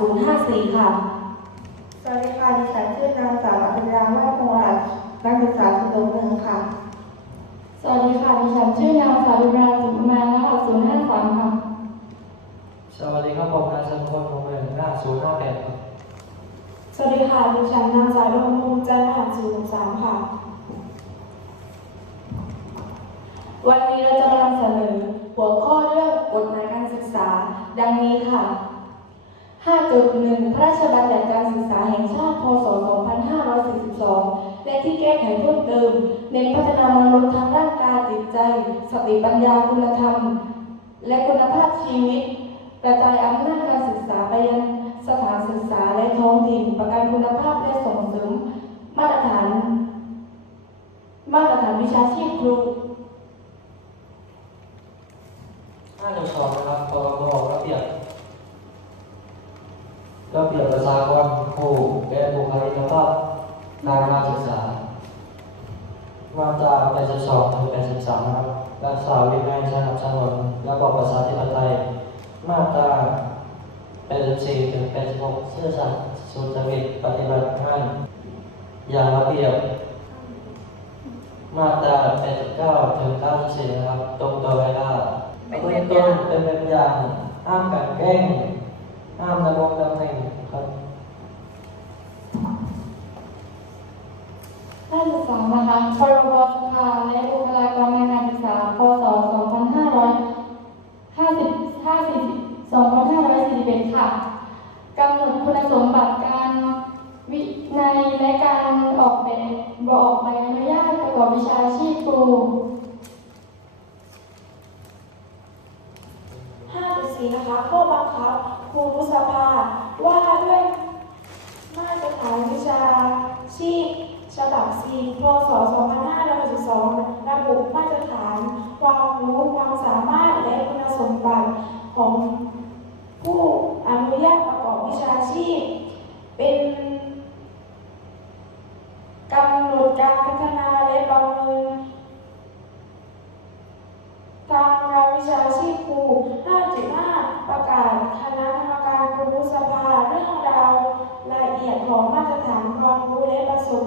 054 ค่ะ สวัสดีค่ะดิฉันชื่อนางสาวอภิรามากพงษ์รัตน์นักศึกษาชั้นปีหนึ่งค่ะ สวัสดีค่ะดิฉันชื่อนางสาวดุราสุขมารหัส053 ค่ะ สวัสดีครับผมนายสันพลผมเป็นหน้าศูนย์ห้าแปดครับสวัสดีค่ะดิฉันนางสาวดวงภูมิจันทร์รหัส463 ค่ะ วันนี้เราจะมานำเสนอหัวข้อเรื่องกฎหมายการศึกษา ดังนี้ค่ะ 5.1 พระราชบัญญัติการศึกษาแห่งชาติ พศ 2542 และที่แก้ไขเพิ่มเติม เน้นพัฒนามนุษย์ทางร่างกายจิตใจ สติปัญญาคุณธรรม และคุณภาพชีวิต กระจายอำนาจการศึกษาไปยังสถานศึกษาและท้องถิ่นประกันคุณภาพและส่งเสริม มาตรฐาน มาตรฐานวิชาชีพครู ห้าจุดสองนะครับพรบระเบียบ ระเบียบประชากรครูและบุคลิกภาพทางการศึกษา มาตรา82ถึง83นะครับรักษาวินัยสนับสนุนระบอบประชาธิปไตย มาตรา84ถึง86ซื่อสัตย์สุจริตปฏิบัติงานอย่างระเบียบ มาตรา89ถึง94นะครับตรงต่อเวลาเบื้องต้นเป็นแบบอย่างห้ามกันแกล้งห้ามดำ 3นะคะพรบสภาและบุคลากรทางการศึกษาพศ2550 2541ค่ะกำหนดคุณสมบัติการวินัยและการออกแบบบอกใบอนุญาตประกอบวิชาชีพครู5.4นะคะข้อบังคับครูสภาว่าด้วย ฉบับ4พศ 2562ระบุมาตรฐาน ความรู้ความสามารถและคุณสมบัติของผู้อนุญาตประกอบวิชาชีพ เป็นกำหนดการพัฒนาและประเมินทางการวิชาชีพครู 5.5 ประกาศคณะกรรมการครูสภาเรื่องราวรายละเอียดของมาตรฐานความรู้และประสบ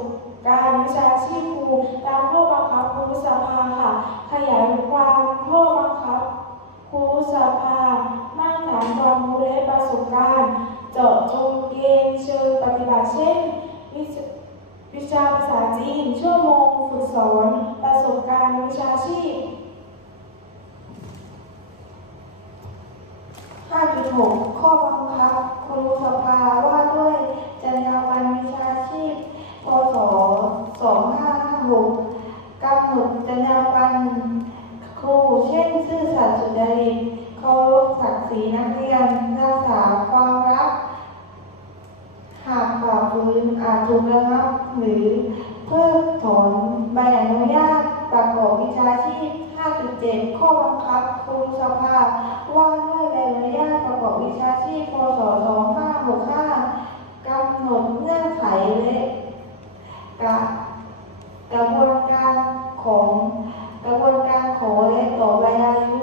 การวิชาชีพครูตามข้อบังคับครูสภาค่ะ ขยายความข้อบังคับครูสภามาตรฐานความรู้และประสบการณ์ เจาะจงเกณฑ์เชิงปฏิบัติเช่นวิชวิชาภาษาจีนชั่วโมงฝึกสอนประสบการณ์วิชาชีพ 5.6 ข้อบังคับครูสภาว่าด้วยจรรยาบรรณวิชาชีพ พศ 2556 กำหนดจรรยาบรรณครู เช่น ซื่อสัตย์สุจริตเคารพศักดิ์ศรีนักเรียนรักษาความรัก หากฝ่าฝืนอาจ ถูกระงับหรือเพิกถอนใบอนุญาตประกอบวิชาชีพ 5.7 ข้อบังคับครูสภาว่าด้วยใบอนุญาตประกอบวิชาชีพ พศ 2565 กำหนดเงื่อนไขและกะกระบวนการของกระบวนการขอและต่อใบอายุ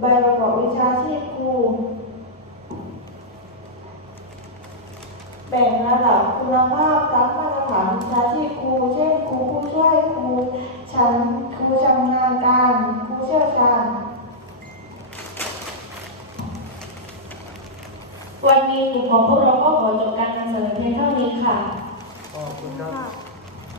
ใบประกอบวิชาชีพครู แบ่งระดับคุณภาพตามมาตรฐานวิชาชีพครู เช่นครูผู้ช่วยครูชั้นครูชำนาญการครูเชี่ยวชาญวันนี้กลุ่มของพวกเราก็ขอจบการนำเสนอเพียงเท่านี้ค่ะ ขอบคุณครับ